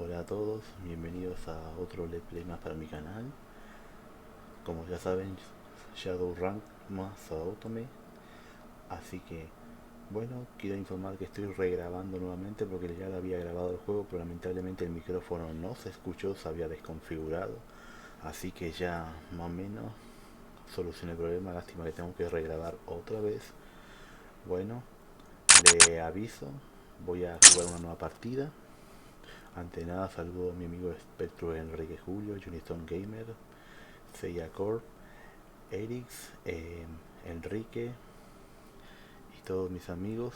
Hola a todos, bienvenidos a otro Let's Play más para mi canal. Como ya saben, Shadowrun más Automate. Así que, bueno, quiero informar que estoy regrabando nuevamente porque ya lo había grabado el juego, pero lamentablemente el micrófono no se escuchó, se había desconfigurado. Así que ya más o menos solucioné el problema, lástima que tengo que regrabar otra vez. Bueno, le aviso, voy a jugar una nueva partida. Ante nada saludo a mi amigo Espectro Enrique Julio, Unistone Gamer, Seiya Corp, Erix, Enrique y todos mis amigos,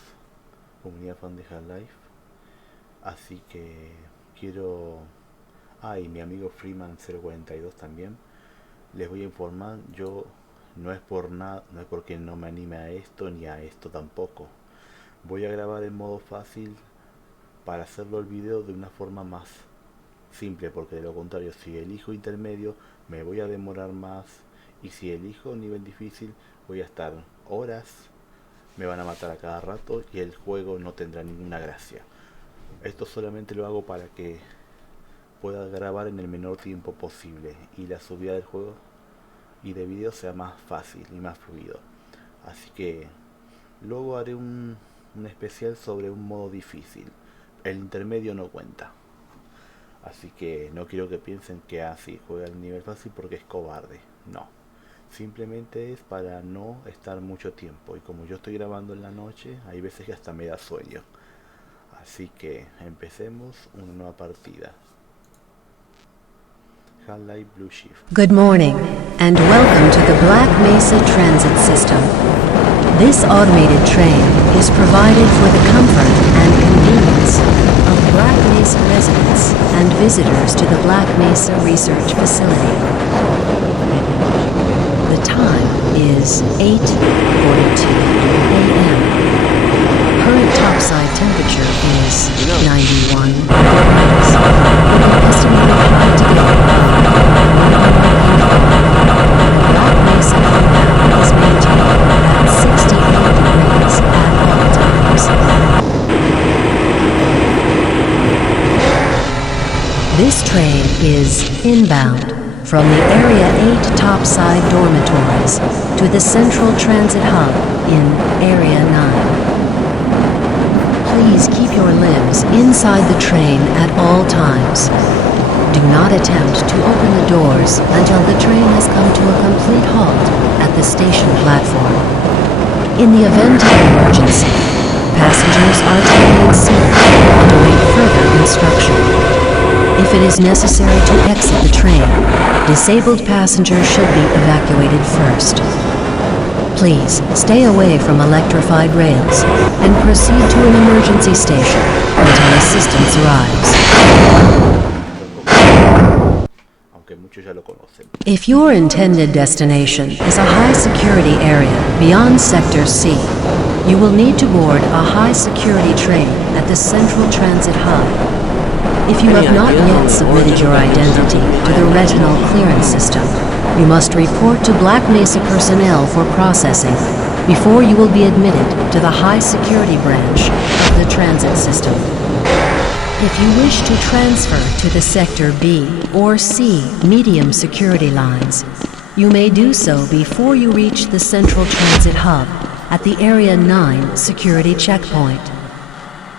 comunidad fan de Half-Life. Así que quiero... y mi amigo Freeman 042 también. Les voy a informar, yo no es por nada, no es porque no me anime a esto ni a esto tampoco. Voy a grabar en modo fácil para hacerlo el video de una forma más simple, porque de lo contrario, si elijo intermedio me voy a demorar más, y si elijo nivel difícil voy a estar horas, me van a matar a cada rato y el juego no tendrá ninguna gracia. Esto solamente lo hago para que pueda grabar en el menor tiempo posible y la subida del juego y de video sea más fácil y más fluido. Así que luego haré un especial sobre un modo difícil. El intermedio no cuenta. Así que no quiero que piensen que así juega el nivel fácil porque es cobarde. No. Simplemente es para no estar mucho tiempo. Y como yo estoy grabando en la noche, hay veces que hasta me da sueño. Así que empecemos una nueva partida. Half-Life Blue Shift. Good morning, and welcome to the Black Mesa Transit System. This automated train is provided for the comfort and convenience of Black Mesa residents and visitors to the Black Mesa Research Facility. The time is 8:42 a.m. Current topside temperature is 91 degrees, with an estimated high today. Black Mesa inbound is maintained at 68 degrees at all times. This train is inbound from the Area 8 topside dormitories to the Central Transit Hub in Area 9. Please keep your limbs inside the train at all times. Do not attempt to open the doors until the train has come to a complete halt at the station platform. In the event of an emergency, passengers are to remain seated and await further instruction. If it is necessary to exit the train, disabled passengers should be evacuated first. Please stay away from electrified rails and proceed to an emergency station until assistance arrives. If your intended destination is a high-security area beyond Sector C, you will need to board a high-security train at the Central Transit Hub. If you have not yet submitted your identity to the Retinal Clearance System, you must report to Black Mesa personnel for processing before you will be admitted to the high-security branch of the transit system. If you wish to transfer to the Sector B or C medium security lines, you may do so before you reach the Central Transit Hub at the Area 9 security checkpoint.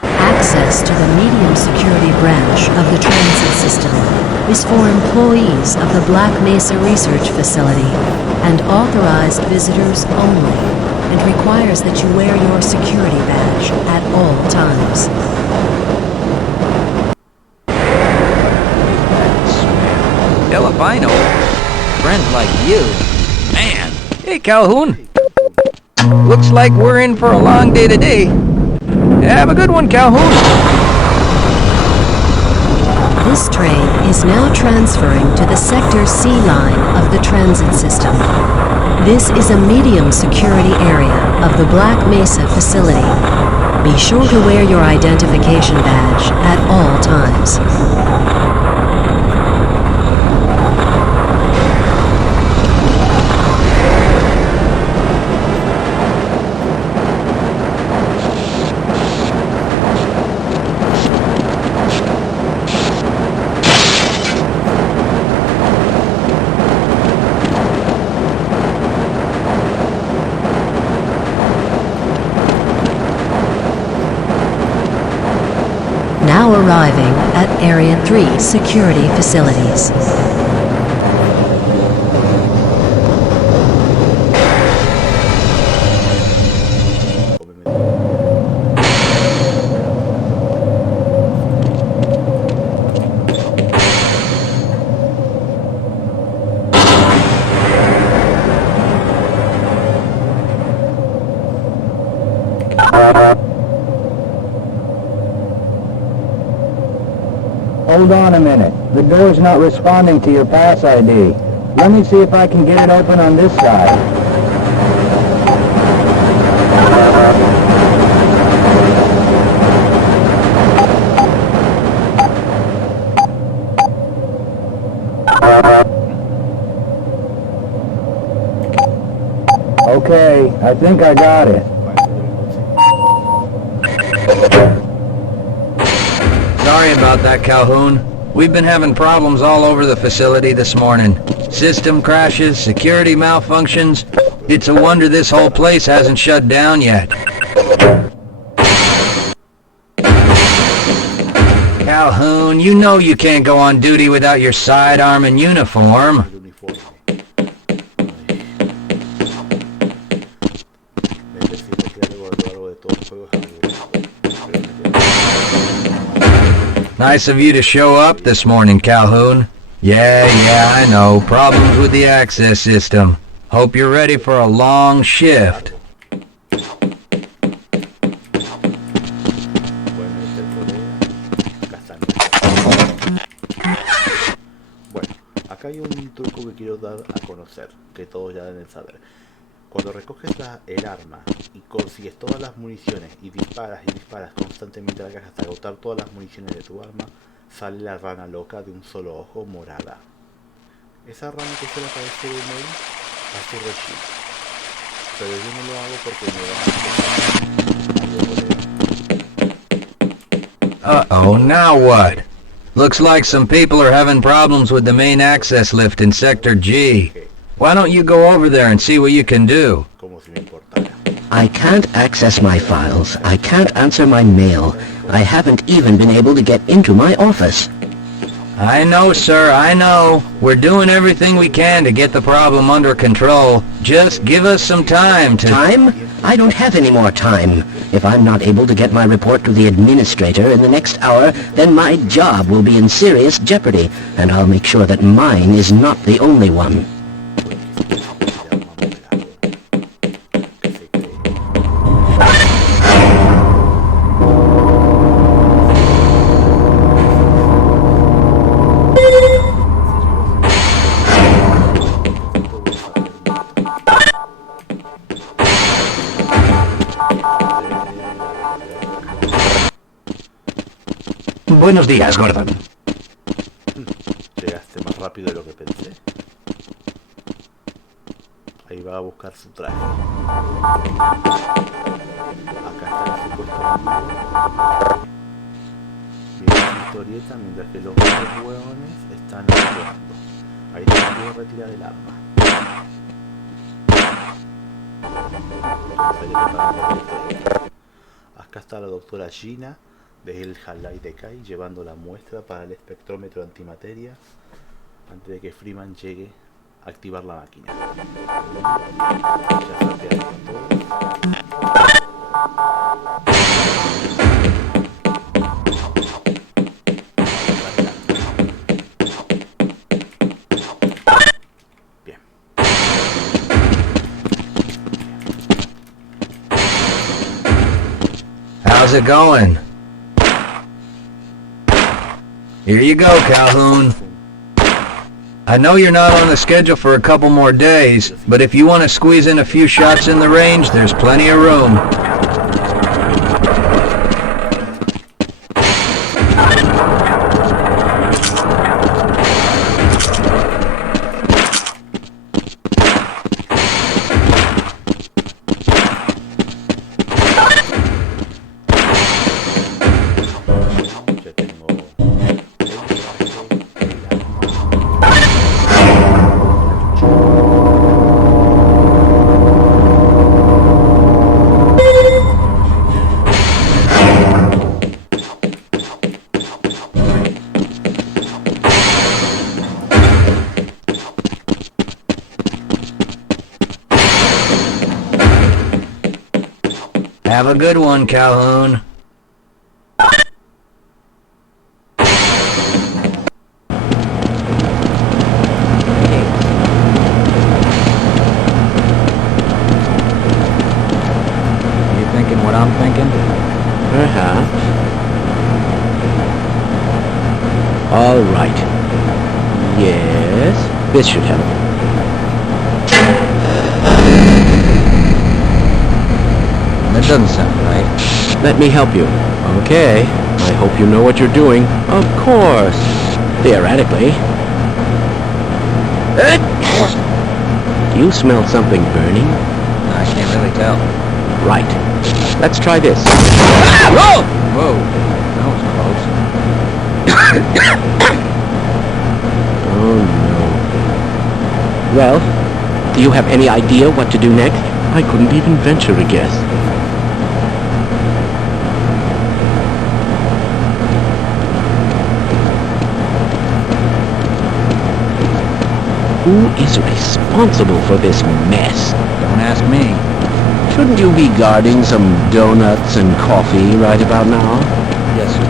Access to the medium security branch of the transit system is for employees of the Black Mesa Research Facility and authorized visitors only, and requires that you wear your security badge at all times. Albino? Friend like you? Man! Hey, Calhoun! Looks like we're in for a long day today. Have a good one, Calhoun! This train is now transferring to the Sector C line of the transit system. This is a medium security area of the Black Mesa facility. Be sure to wear your identification badge at all times. arriving at Area 3 security facilities. Hold on a minute. The door's not responding to your pass ID. Let me see if I can get it open on this side. Okay, I think I got it. Sorry about that, Calhoun. We've been having problems all over the facility this morning. System crashes, security malfunctions. It's a wonder this whole place hasn't shut down yet. Calhoun, you know you can't go on duty without your sidearm and uniform. Nice of you to show up this morning, Calhoun. Yeah, I know. Problems with the access system. Hope you're ready for a long shift. Bueno, acá hay un truco que quiero dar a conocer, que todos ya deben saber. Cuando recoges el arma y consigues todas las municiones y disparas constantemente a la caja hasta agotar todas las municiones de tu arma, sale la rana loca de un solo ojo morada. Esa rana que suele aparecer en él hace relleno, pero yo no lo hago porque me da Uh-oh, now what? Looks like some people are having problems with the main access lift in Sector G. Why don't you go over there and see what you can do? I can't access my files. I can't answer my mail. I haven't even been able to get into my office. I know, sir, I know. We're doing everything we can to get the problem under control. Just give us some time to... Time? I don't have any more time. If I'm not able to get my report to the administrator in the next hour, then my job will be in serious jeopardy, and I'll make sure that mine is not the only one. Buenos días, Gordon. Llegaste más rápido de lo que pensé. Ahí va a buscar su traje. Acá está el supuesto. Viene su historieta mientras que los otros hueones están actuando. Ahí te puedo retirar el arma. Acá está la doctora Gina desde el Halai de Kai llevando la muestra para el espectrómetro antimateria antes de que Freeman llegue a activar la máquina. Ya saqué Bien. How's it going? Here you go, Calhoun. I know you're not on the schedule for a couple more days, but if you want to squeeze in a few shots in the range, there's plenty of room. Have a good one, Calhoun. You thinking what I'm thinking? Perhaps. All right. Yes, this should help. That doesn't sound right. Let me help you. Okay. I hope you know what you're doing. Of course. Theoretically. Do you smell something burning? I can't really tell. Right. Let's try this. Whoa! Whoa. That was Oh no. Well, do you have any idea what to do next? I couldn't even venture a guess. Who is responsible for this mess? Don't ask me. Shouldn't you be guarding some donuts and coffee right about now? Yes, sir.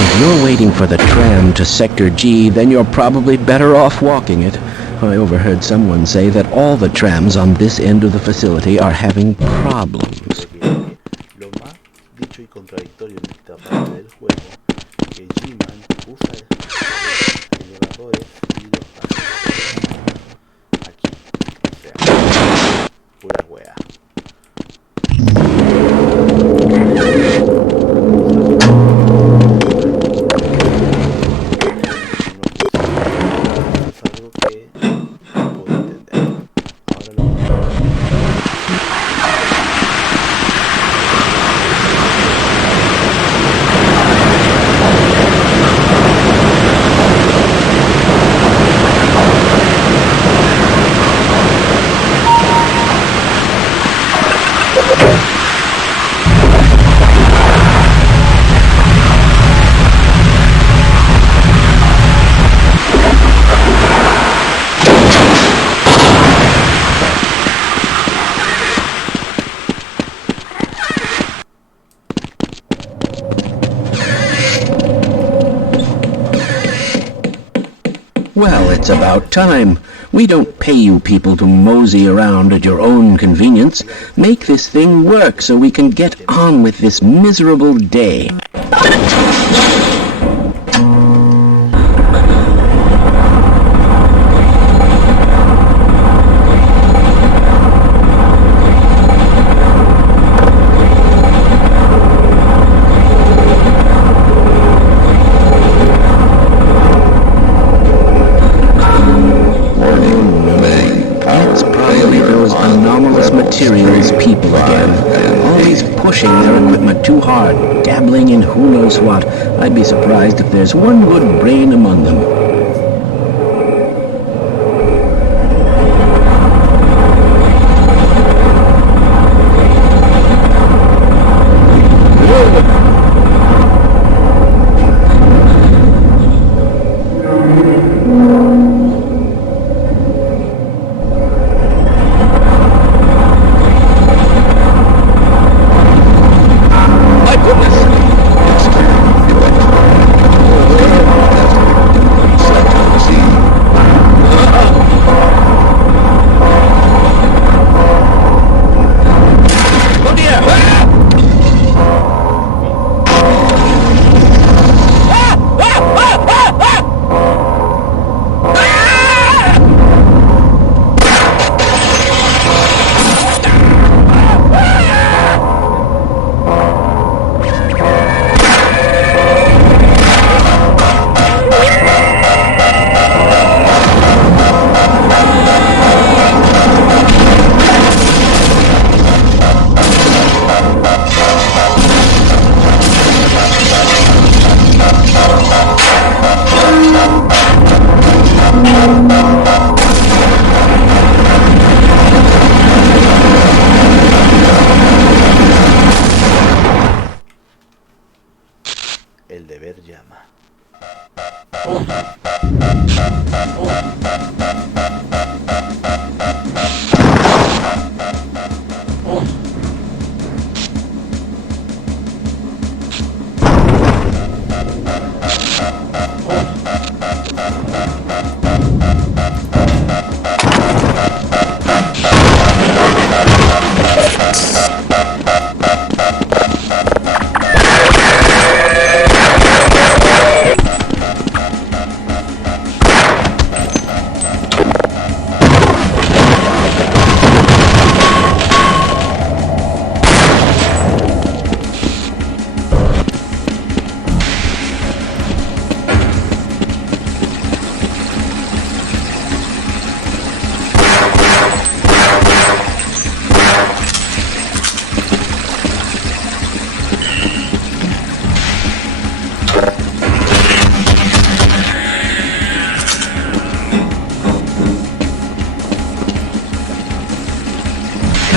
If you're waiting for the tram to Sector G, then you're probably better off walking it. I overheard someone say that all the trams on this end of the facility are having problems. Lo más dicho y contradictorio en esta parte del juego que G-Man usa elevadores y los ascensores aquí, o sea, pura wea. Es algo que no puedo entender. Ahora lo vamos a ver. Well, it's about time. We don't pay you people to mosey around at your own convenience. Make this thing work so we can get on with this miserable day. It's probably those anomalous materials people again. Always pushing their equipment too hard, dabbling in who knows what. I'd be surprised if there's one good brain among them.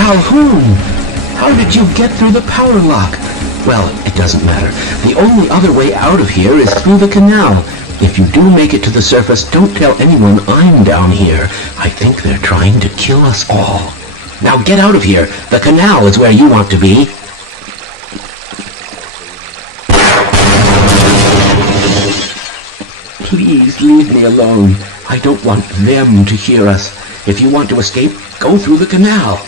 Calhoun! How did you get through the power lock? Well, it doesn't matter. The only other way out of here is through the canal. If you do make it to the surface, don't tell anyone I'm down here. I think they're trying to kill us all. Now get out of here. The canal is where you want to be. Please leave me alone. I don't want them to hear us. If you want to escape, go through the canal.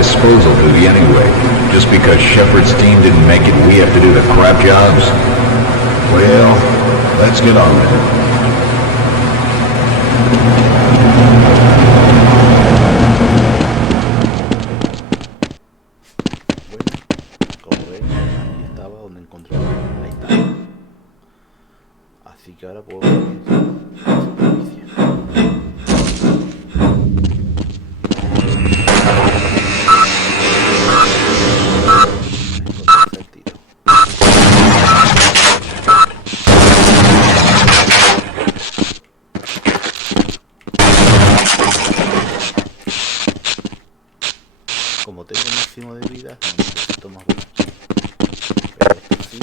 disposal duty anyway. Just because Shepard's team didn't make it, we have to do the crap jobs? Well, let's get on with it. Como ven, ahí estaba donde encontré. Ahí está. Así que ahora puedo ver la superficie. Encontré el tiro. Como tengo el máximo de vida, no necesito más bolas. Pero esto sí,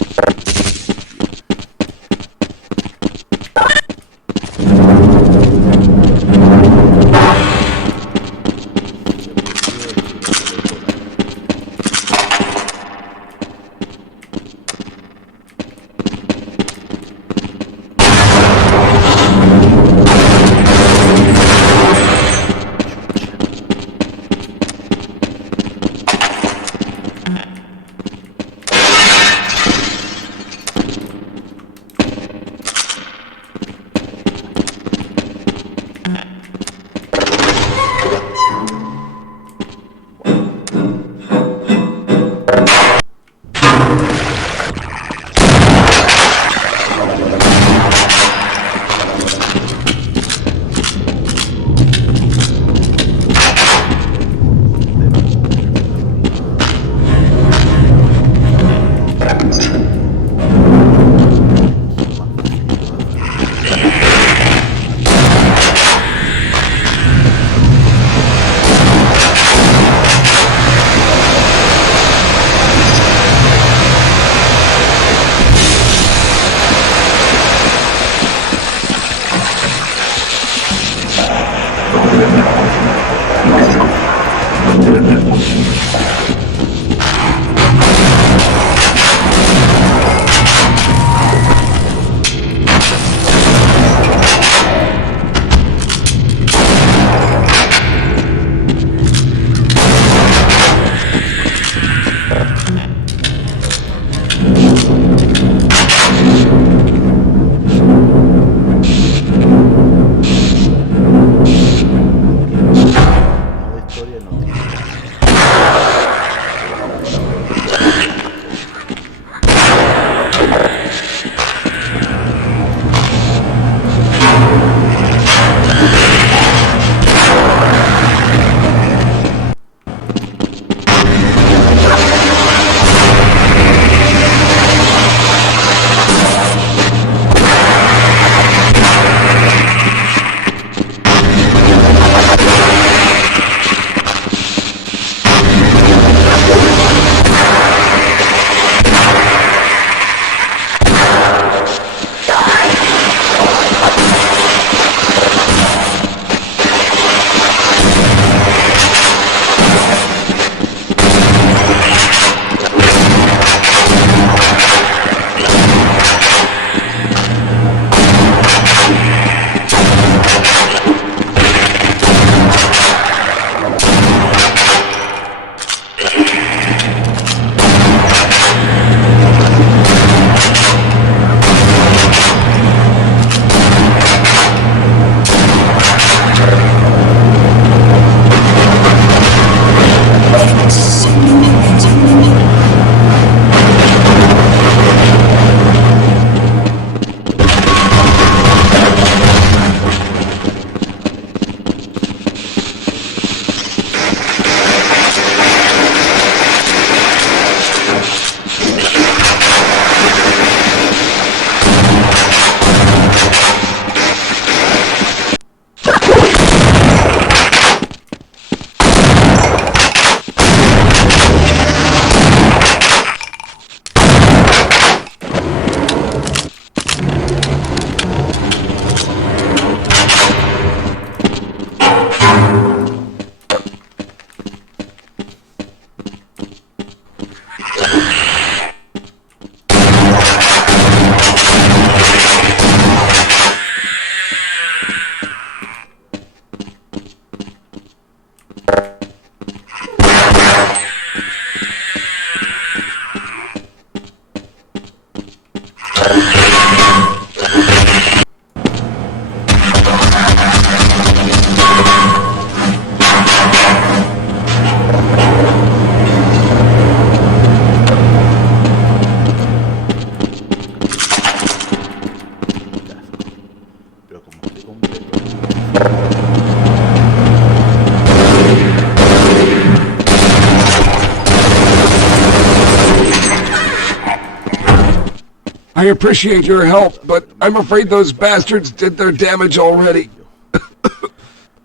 I appreciate your help, but I'm afraid those bastards did their damage already.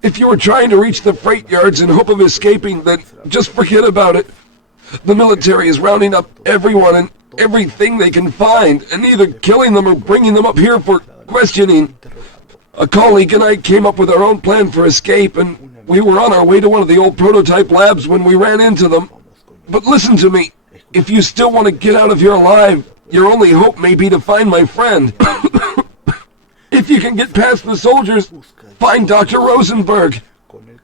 If you were trying to reach the freight yards in hope of escaping, then just forget about it. The military is rounding up everyone and everything they can find, and either killing them or bringing them up here for questioning. A colleague and I came up with our own plan for escape, and we were on our way to one of the old prototype labs when we ran into them. But listen to me. If you still want to get out of here alive, your only hope may be to find my friend. If you can get past the soldiers, find Dr. Rosenberg.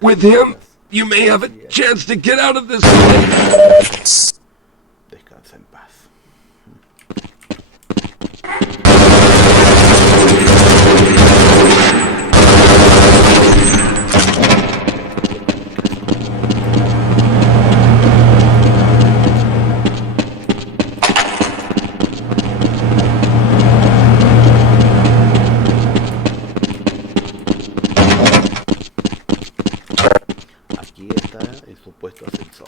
With him, you may have a chance to get out of this place. Descansa en paz. Aquí está el supuesto ascensor.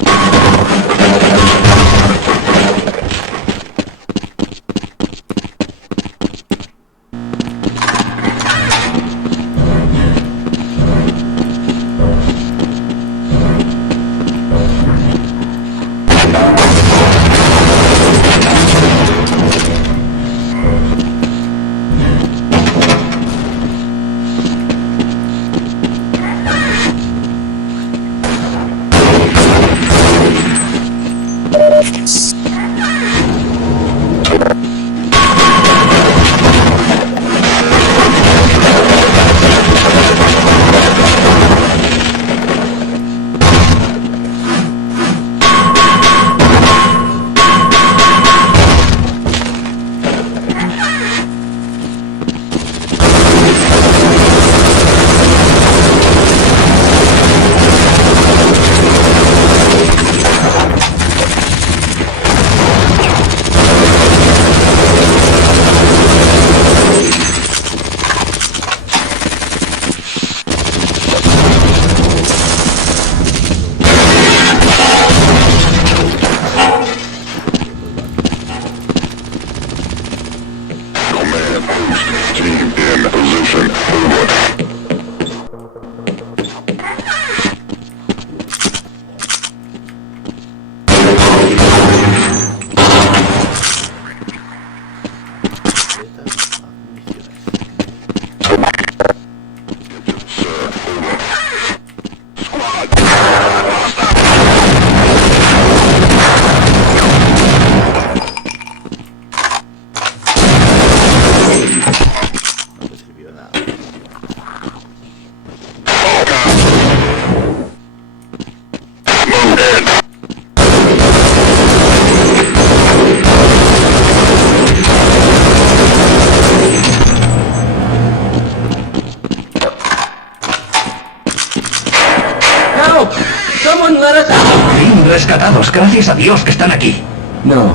Carlos, gracias a Dios que están aquí. No,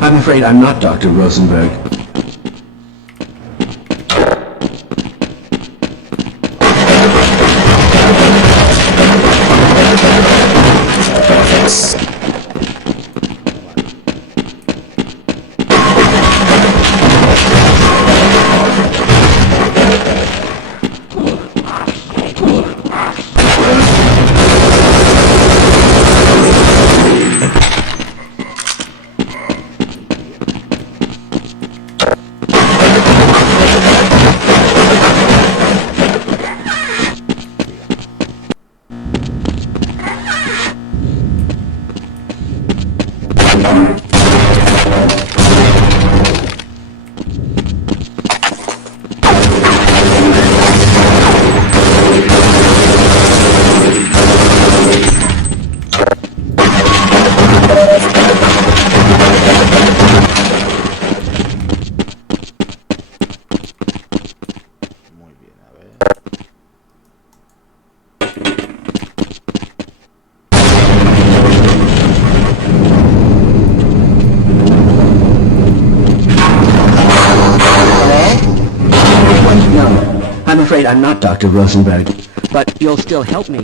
I'm afraid I'm not Dr. Rosenberg. Muy bien, a ver. No, I'm afraid I'm not Dr. Rosenberg. But you'll still help me.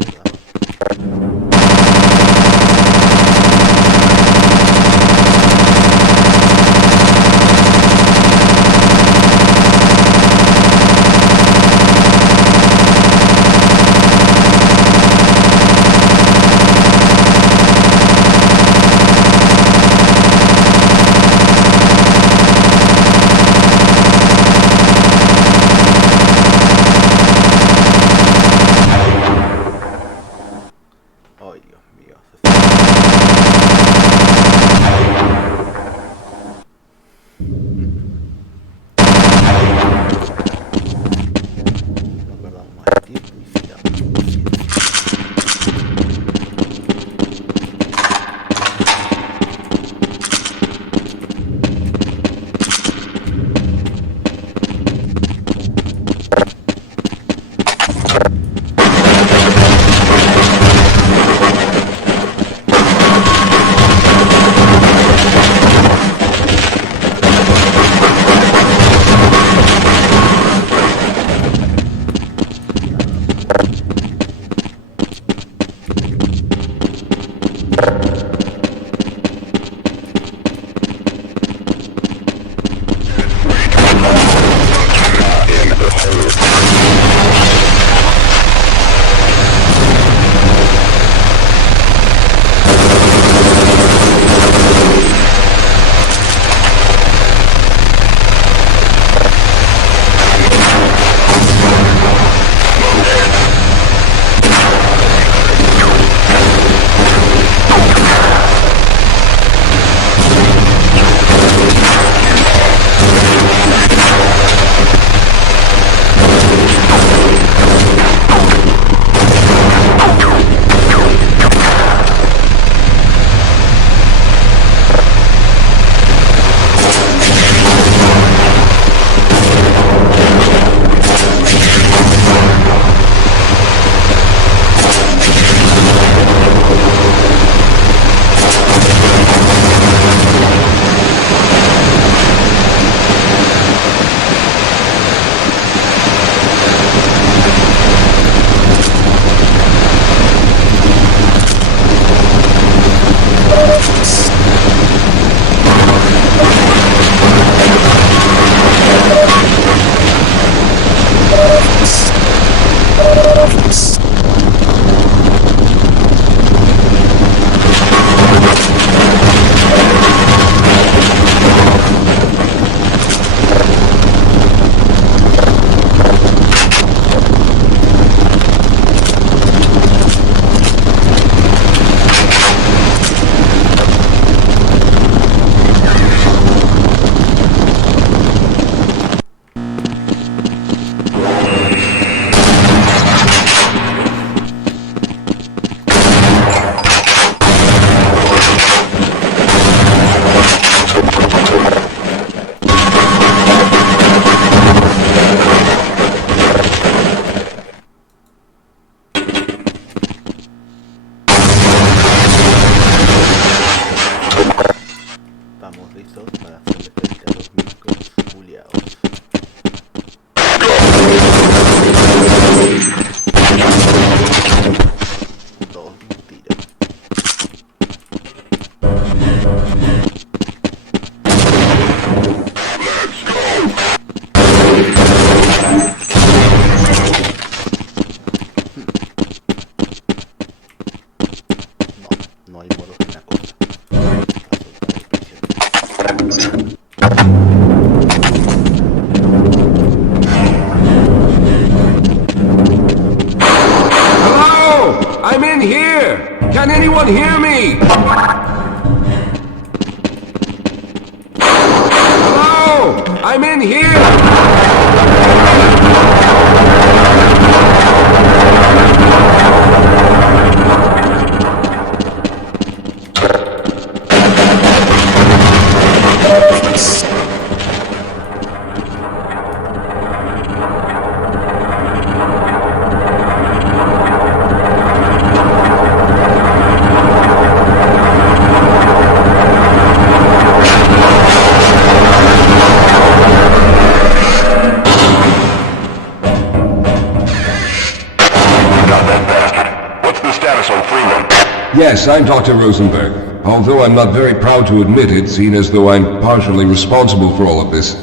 Yes, I'm Dr. Rosenberg. Although I'm not very proud to admit it, seeing as though I'm partially responsible for all of this.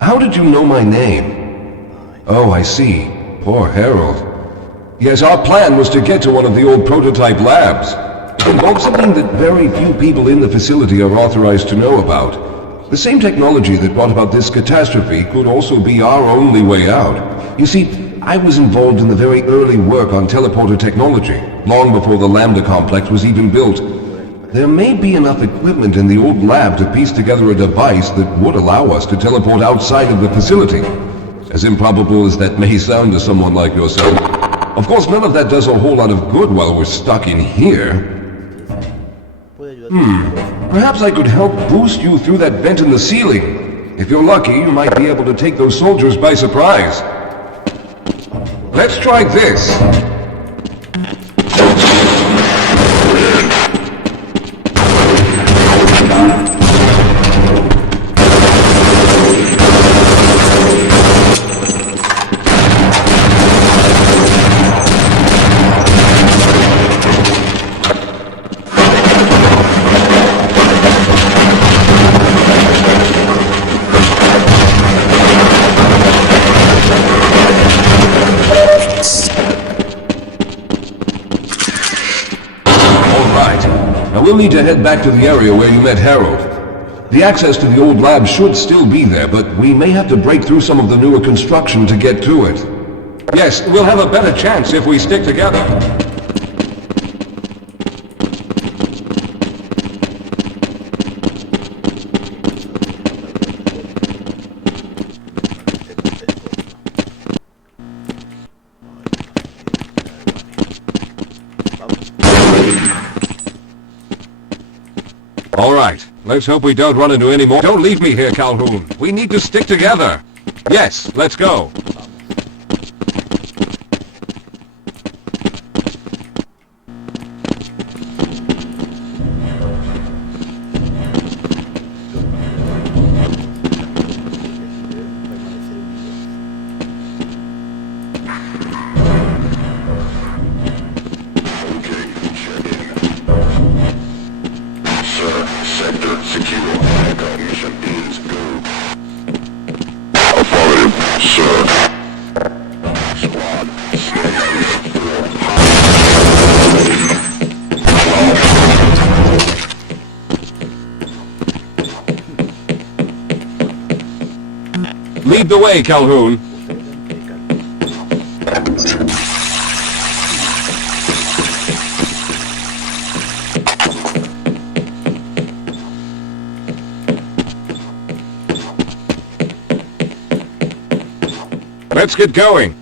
How did you know my name? Oh, I see. Poor Harold. Yes, our plan was to get to one of the old prototype labs. It involves something that very few people in the facility are authorized to know about. The same technology that brought about this catastrophe could also be our only way out. You see, I was involved in the very early work on teleporter technology, long before the Lambda complex was even built. There may be enough equipment in the old lab to piece together a device that would allow us to teleport outside of the facility. As improbable as that may sound to someone like yourself. Of course, none of that does a whole lot of good while we're stuck in here. Perhaps I could help boost you through that vent in the ceiling. If you're lucky, you might be able to take those soldiers by surprise. Let's try this. We'll need to head back to the area where you met Harold. The access to the old lab should still be there, but we may have to break through some of the newer construction to get to it. Yes, we'll have a better chance if we stick together. All right, let's hope we don't run into any more. Don't leave me here, Calhoun. We need to stick together. Yes, let's go. Lead the way, Calhoun. Let's get going.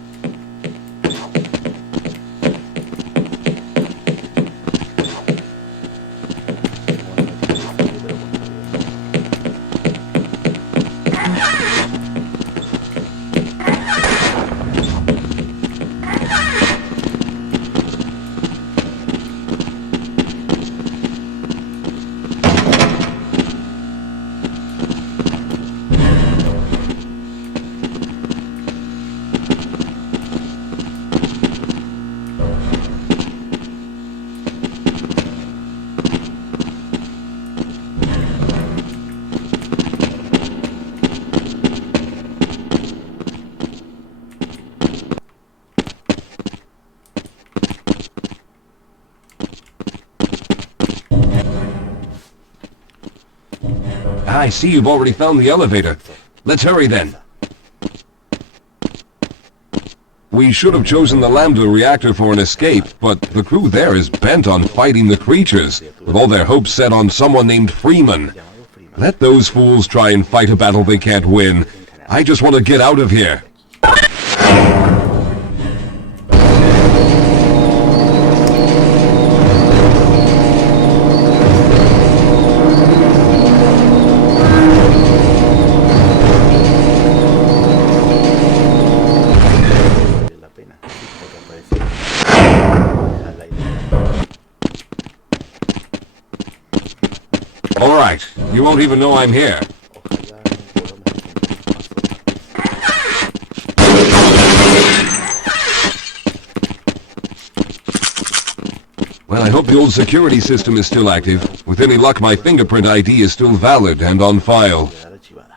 I see you've already found the elevator. Let's hurry then. We should have chosen the Lambda reactor for an escape, but the crew there is bent on fighting the creatures, with all their hopes set on someone named Freeman. Let those fools try and fight a battle they can't win. I just want to get out of here. All right, you won't even know I'm here. Well, I hope the old security system is still active. With any luck, my fingerprint ID is still valid and on file. Quedar archivada.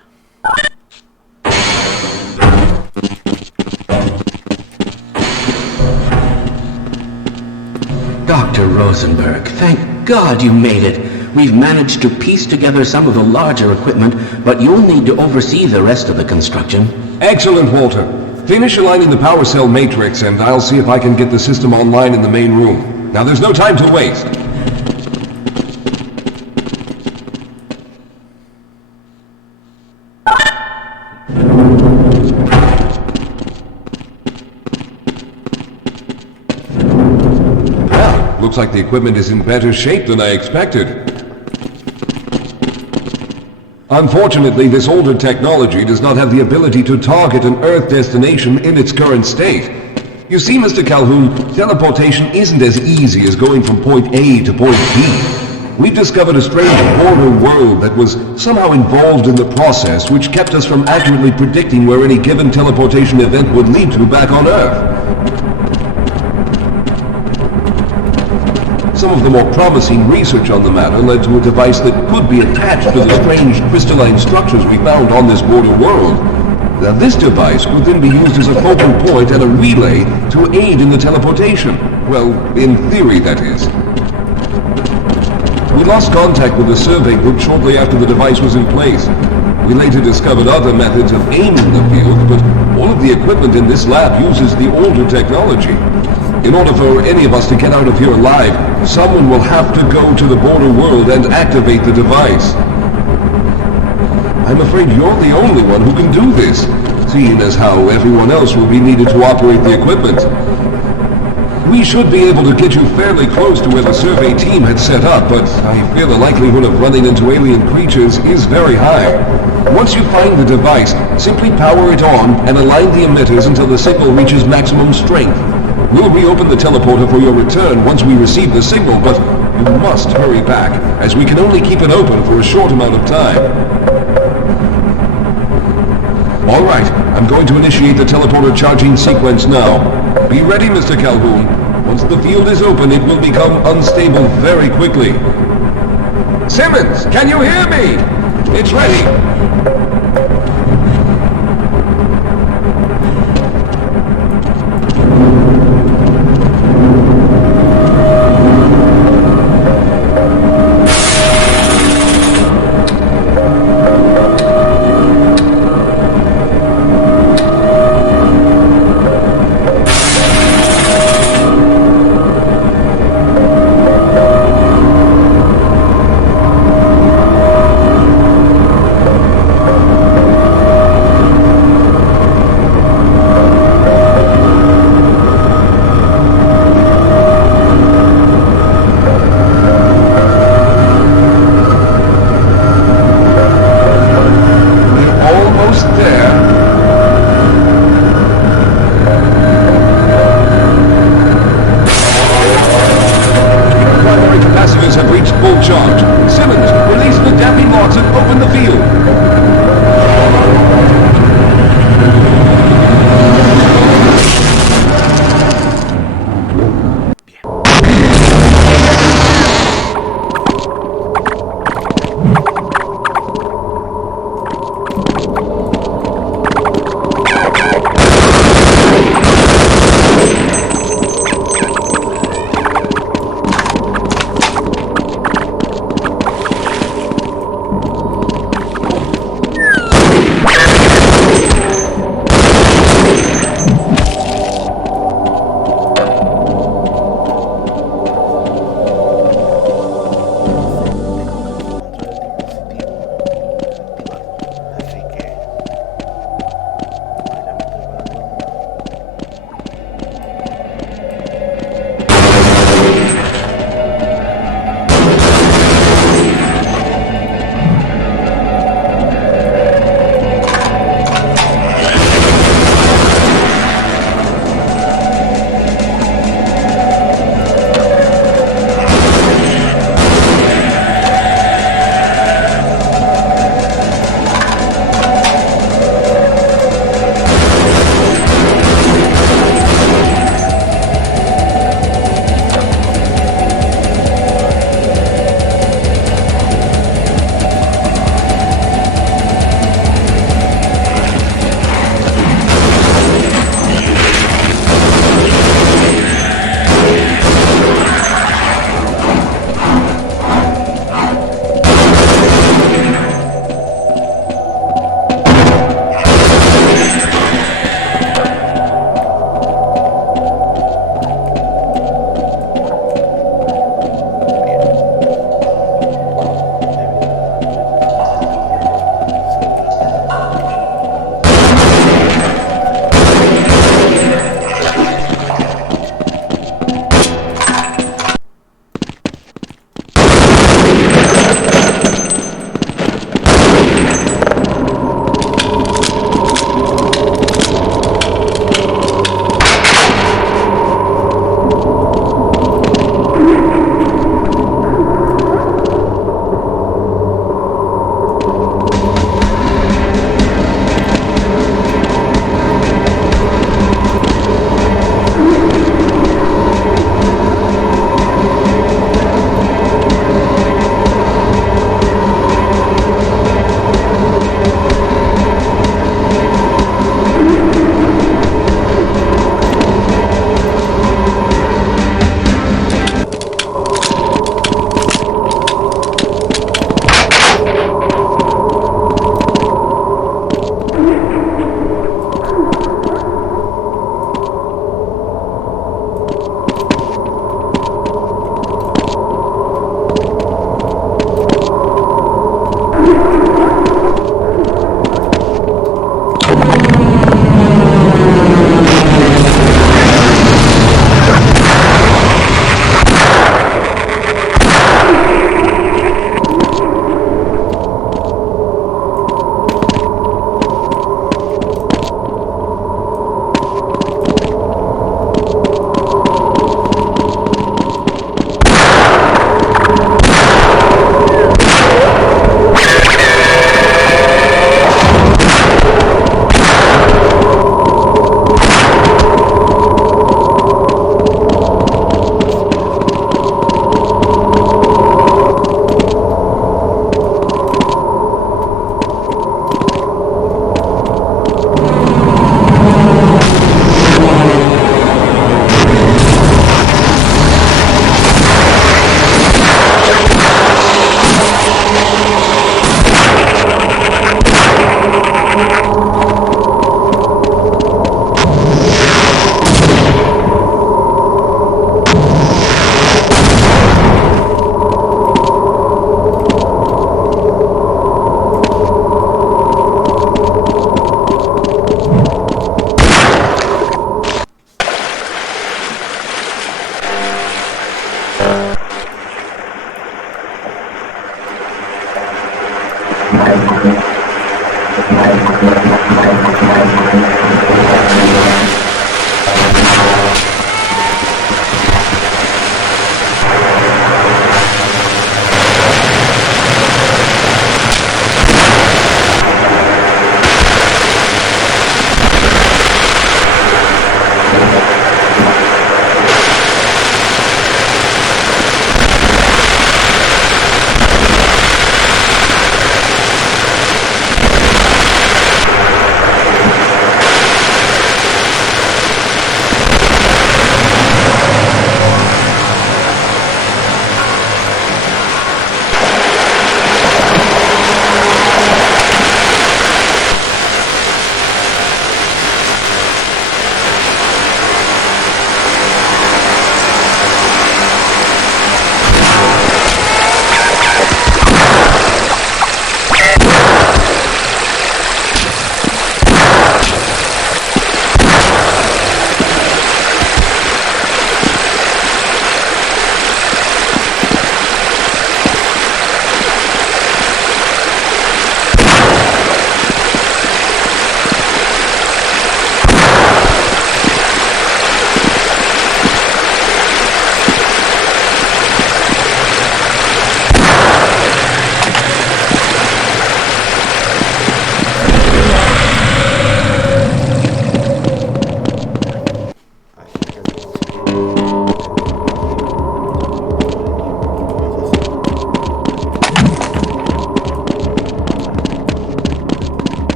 Dr. Rosenberg, thank God you made it. We've managed to piece together some of the larger equipment, but you'll need to oversee the rest of the construction. Excellent, Walter. Finish aligning the power cell matrix, and I'll see if I can get the system online in the main room. Now, there's no time to waste. Well, looks like the equipment is in better shape than I expected. Unfortunately, this older technology does not have the ability to target an Earth destination in its current state. You see, Mr. Calhoun, teleportation isn't as easy as going from point A to point B. We've discovered a strange border world that was somehow involved in the process, which kept us from accurately predicting where any given teleportation event would lead to back on Earth. Some of the more promising research on the matter led to a device that could be attached to the strange crystalline structures we found on this border world. Now, this device could then be used as a focal point and a relay to aid in the teleportation. Well, in theory, that is. We lost contact with the survey group shortly after the device was in place. We later discovered other methods of aiming the field, but all of the equipment in this lab uses the older technology. In order for any of us to get out of here alive, someone will have to go to the border world and activate the device. I'm afraid you're the only one who can do this, seeing as how everyone else will be needed to operate the equipment. We should be able to get you fairly close to where the survey team had set up, but I fear the likelihood of running into alien creatures is very high. Once you find the device, simply power it on and align the emitters until the signal reaches maximum strength. We'll reopen the teleporter for your return once we receive the signal, but you must hurry back, as we can only keep it open for a short amount of time. All right, I'm going to initiate the teleporter charging sequence now. Be ready, Mr. Calhoun. Once the field is open, it will become unstable very quickly. Simmons, can you hear me? It's ready.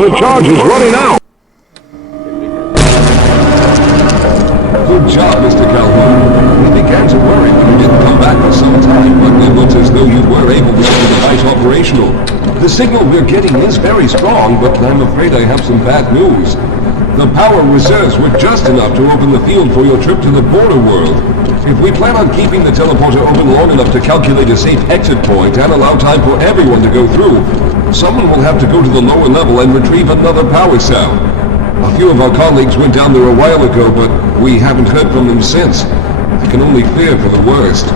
The charge is running out. Good job, Mr. Calhoun. We began to worry when you didn't come back for some time, but it looks as though you were able to get the device operational. The signal we're getting is very strong, but I'm afraid I have some bad news. The power reserves were just enough to open the field for your trip to the border world. If we plan on keeping the teleporter open long enough to calculate a safe exit point and allow time for everyone to go through, someone will have to go to the lower level and retrieve another power cell. A few of our colleagues went down there a while ago, but we haven't heard from them since. I can only fear for the worst.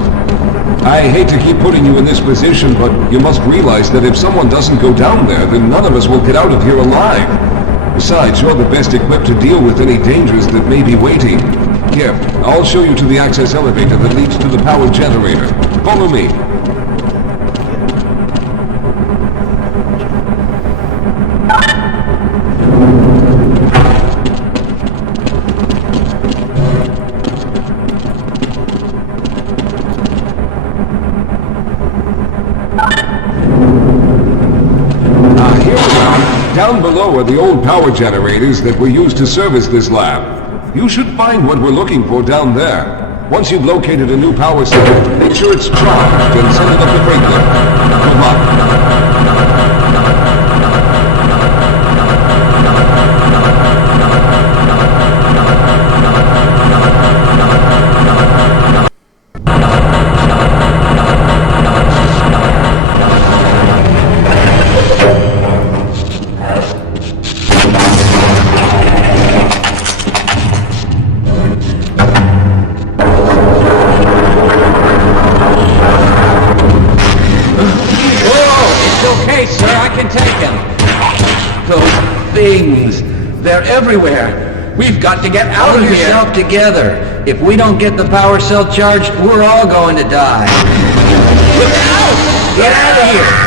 I hate to keep putting you in this position, but you must realize that if someone doesn't go down there, then none of us will get out of here alive. Besides, you're the best equipped to deal with any dangers that may be waiting. Here, I'll show you to the access elevator that leads to the power generator. Follow me. Here we are. Down below are the old power generators that were used to service this lab. You should find what we're looking for down there. Once you've located a new power cell, make sure it's charged and send it up the freight lift. Good luck. They're everywhere. We've got to get out of here. Pull yourself together. If we don't get the power cell charged, we're all going to die. Look out! Get out of here!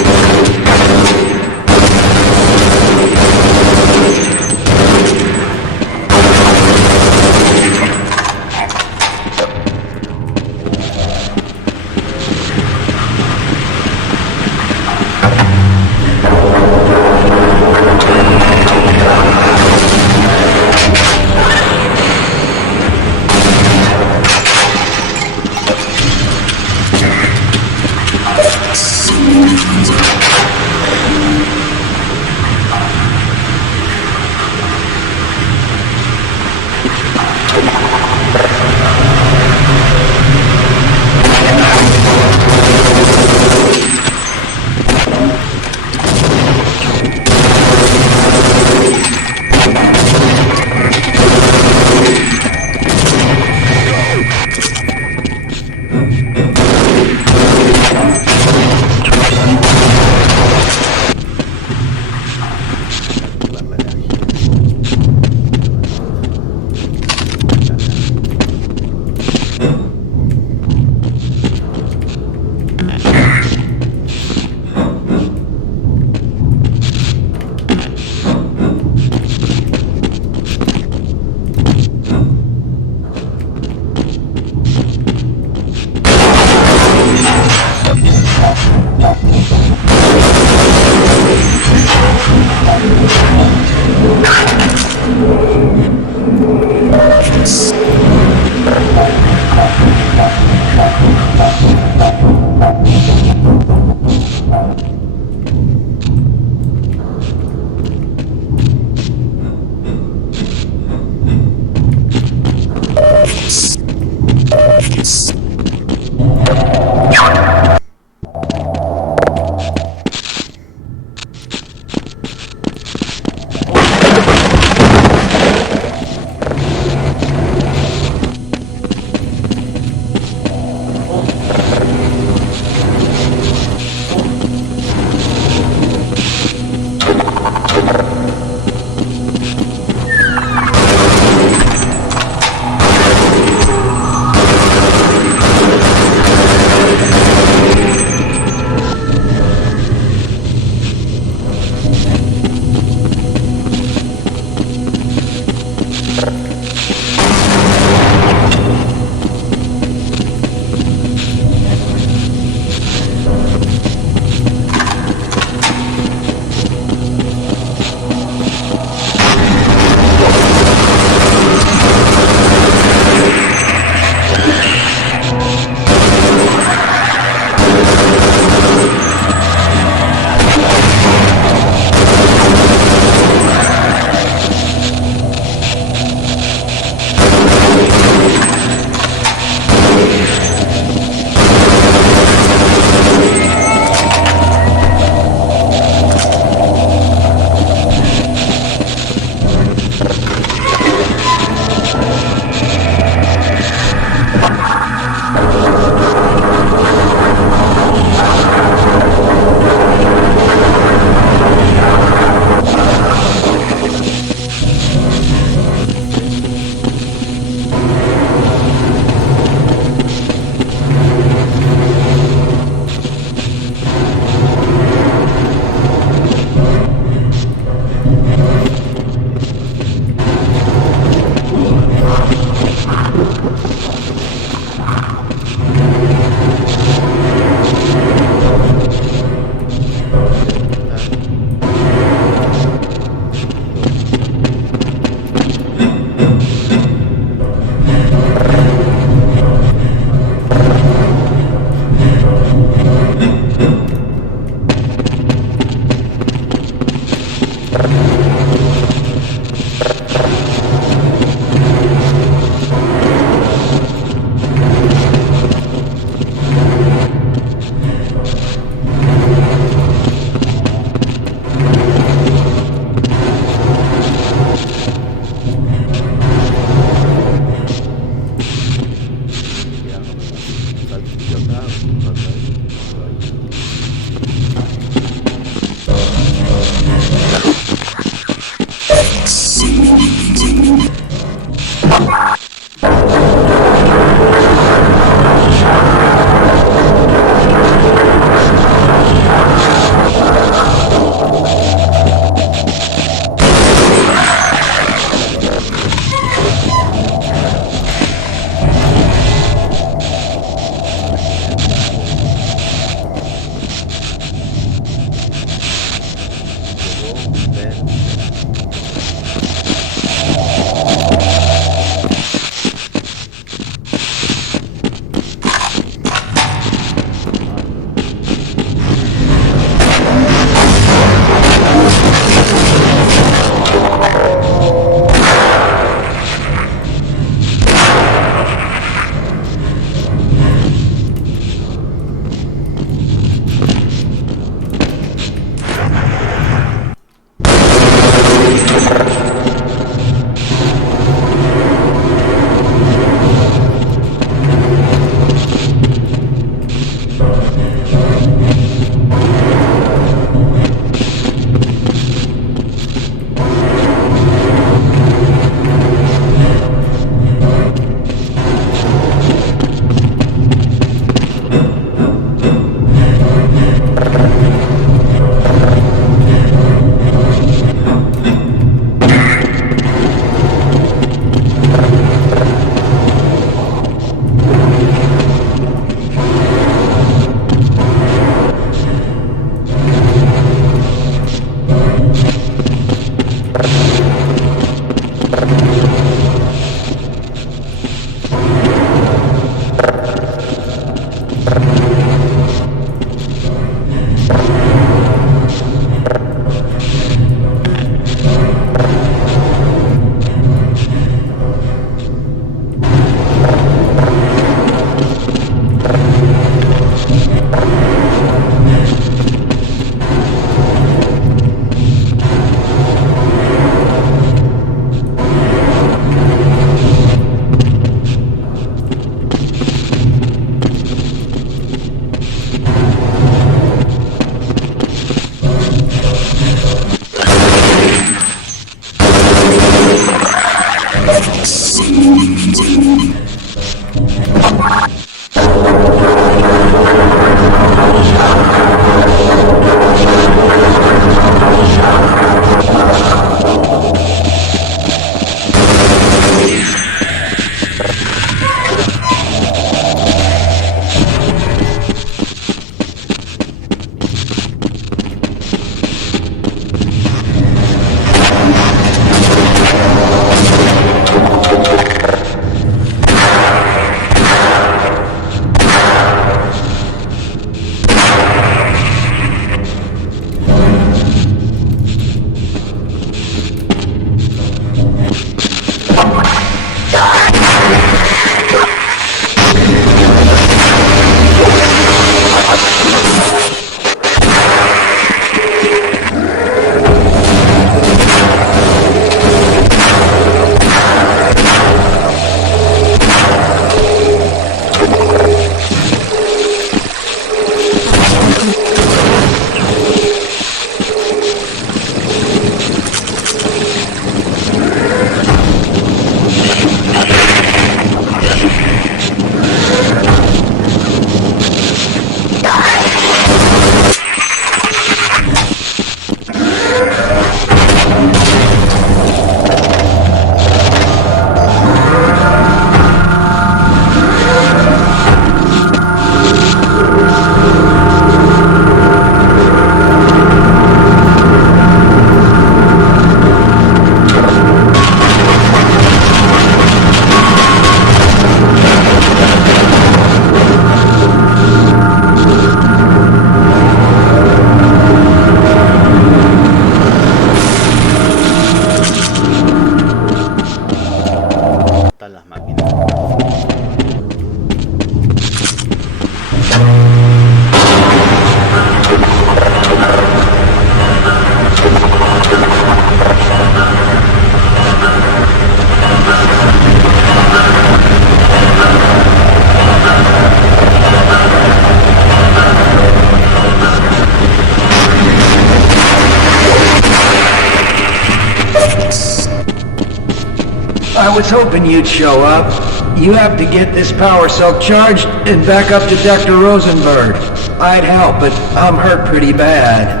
I was hoping you'd show up. You have to get this power cell charged and back up to Dr. Rosenberg. I'd help, but I'm hurt pretty bad.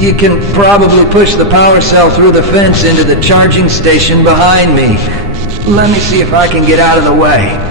You can probably push the power cell through the fence into the charging station behind me. Let me see if I can get out of the way.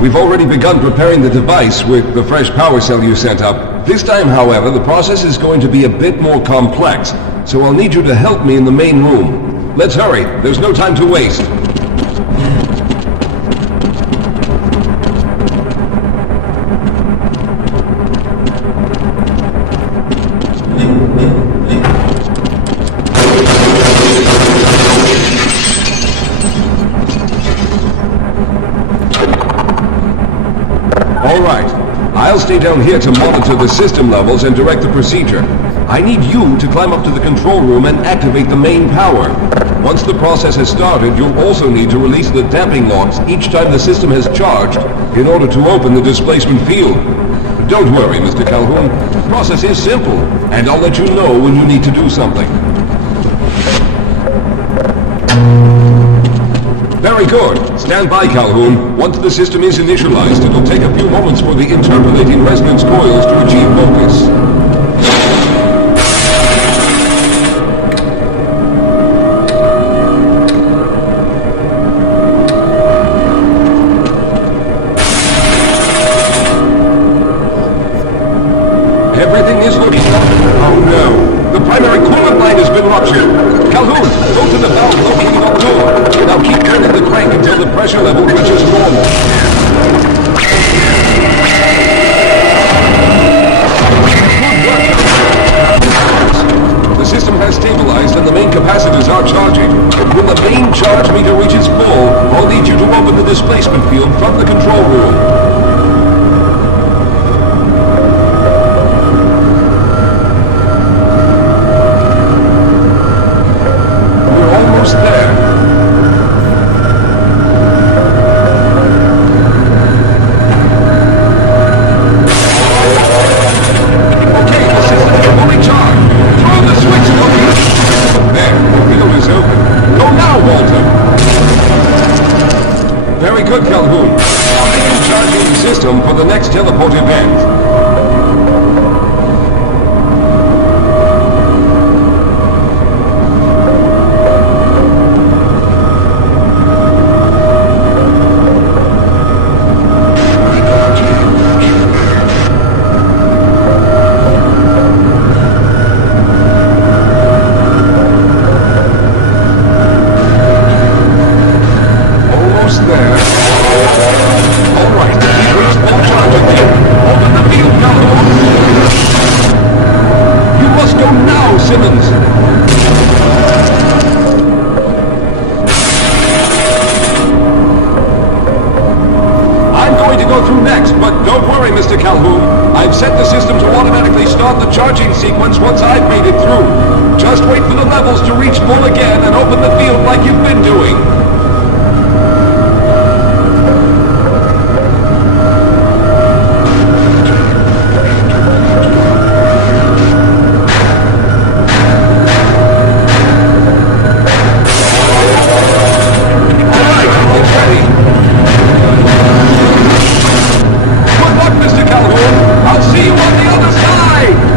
We've already begun preparing the device with the fresh power cell you sent up. This time, however, the process is going to be a bit more complex, so I'll need you to help me in the main room. Let's hurry. There's no time to waste. I'll stay down here to monitor the system levels and direct the procedure. I need you to climb up to the control room and activate the main power. Once the process has started, you'll also need to release the damping locks each time the system has charged in order to open the displacement field. Don't worry, Mr. Calhoun. The process is simple, and I'll let you know when you need to do something. Very good. Stand by, Calhoun. Once the system is initialized, it'll take a few moments for the interpolating resonance coils to achieve focus. Everything is looking up. Oh no. The primary coolant line has been ruptured. Calhoun, go to the valve located on the door. Now keep turning the crank until the pressure level reaches normal. The system has stabilized and the main capacitors are charging. When the main charge meter reaches full, I'll need you to open the displacement field from the control room. Good, Calhoun. I'll begin charging the system for the next teleport event. Almost there. All right, we've reached full charge again. Open the sequence once I've made it through. Just wait for the levels to reach full again and open the field like you've been doing. Mr. Calhoun, I'll see you on the other side!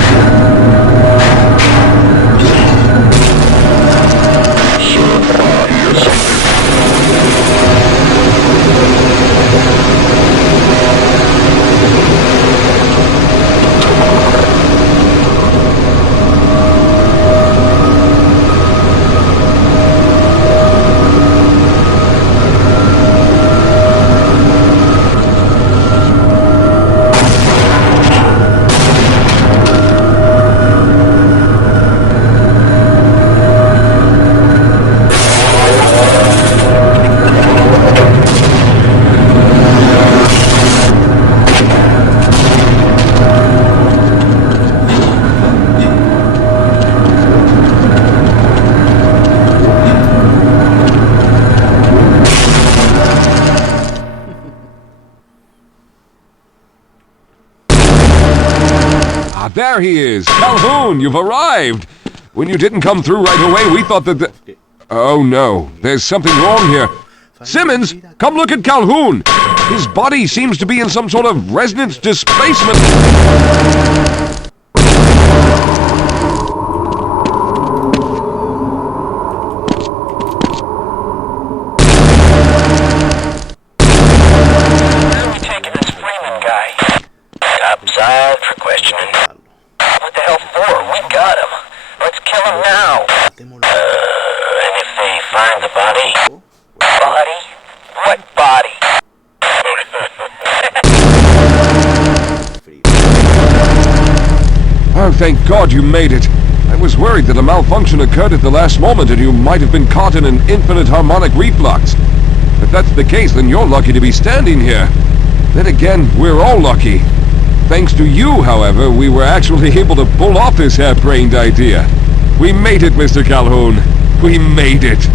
There he is! Calhoun, you've arrived! When you didn't come through right away, we thought that the... Oh no, there's something wrong here. Simmons, come look at Calhoun! His body seems to be in some sort of resonance displacement... Upside for questioning. What the hell for? We got him. Let's kill him now. And if they find the body? Body? What body? Oh, thank God you made it. I was worried that a malfunction occurred at the last moment and you might have been caught in an infinite harmonic reflux. If that's the case, then you're lucky to be standing here. Then again, we're all lucky. Thanks to you, however, we were actually able to pull off this harebrained idea. We made it, Mr. Calhoun. We made it.